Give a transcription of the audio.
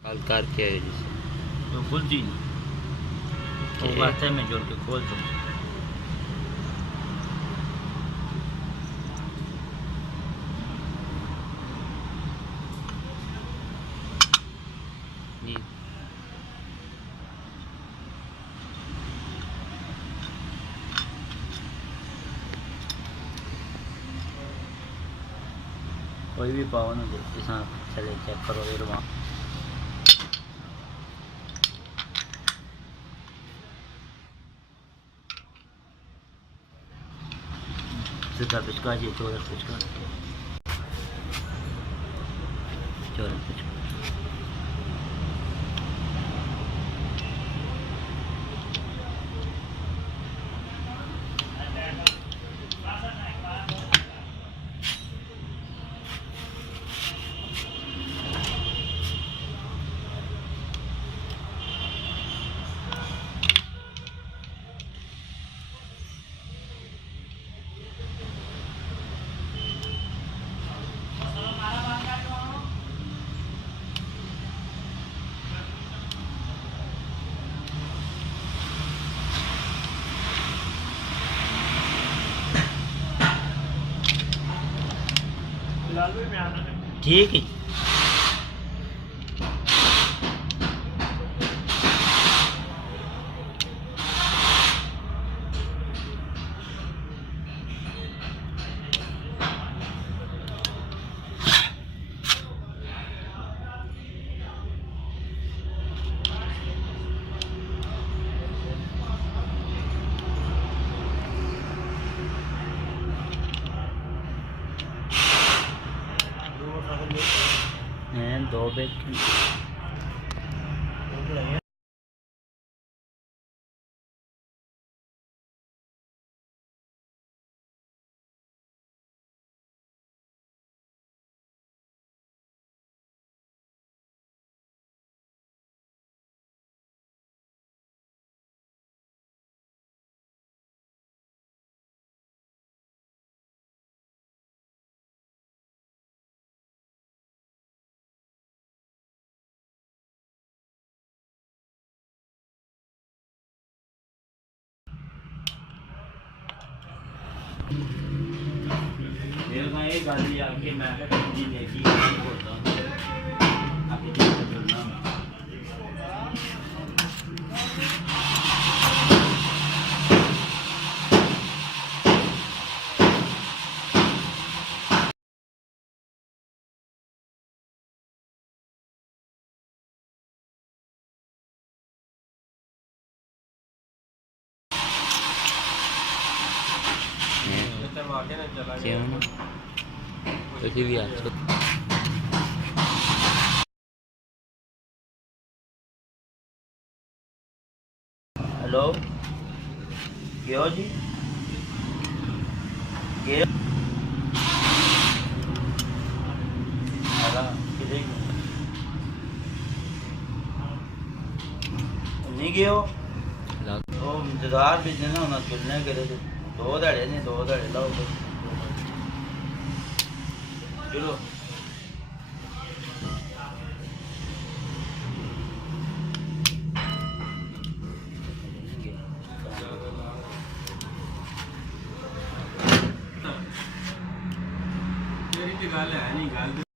कल करके आए जी तो खुलती नहीं वो वास्ते में जोड़ के खोल दूँ जी कोई भी पाओ ना जो किसान चले चेक करो ये वहाँ सीधा पिचका जी चौरस पिचका चौरस पिचका ठीक है दो बैग मेरे को ये गाड़ी आके मैं जी देखी बोलता हूँ आगे चलना क्यों ना तो भी अच्छा हेलो क्यों जी के नहीं गए हो वो इंतजार भी ना होना चलने के लिए दो धड़े ने दो धड़े लाओ चलो गल है नहीं गल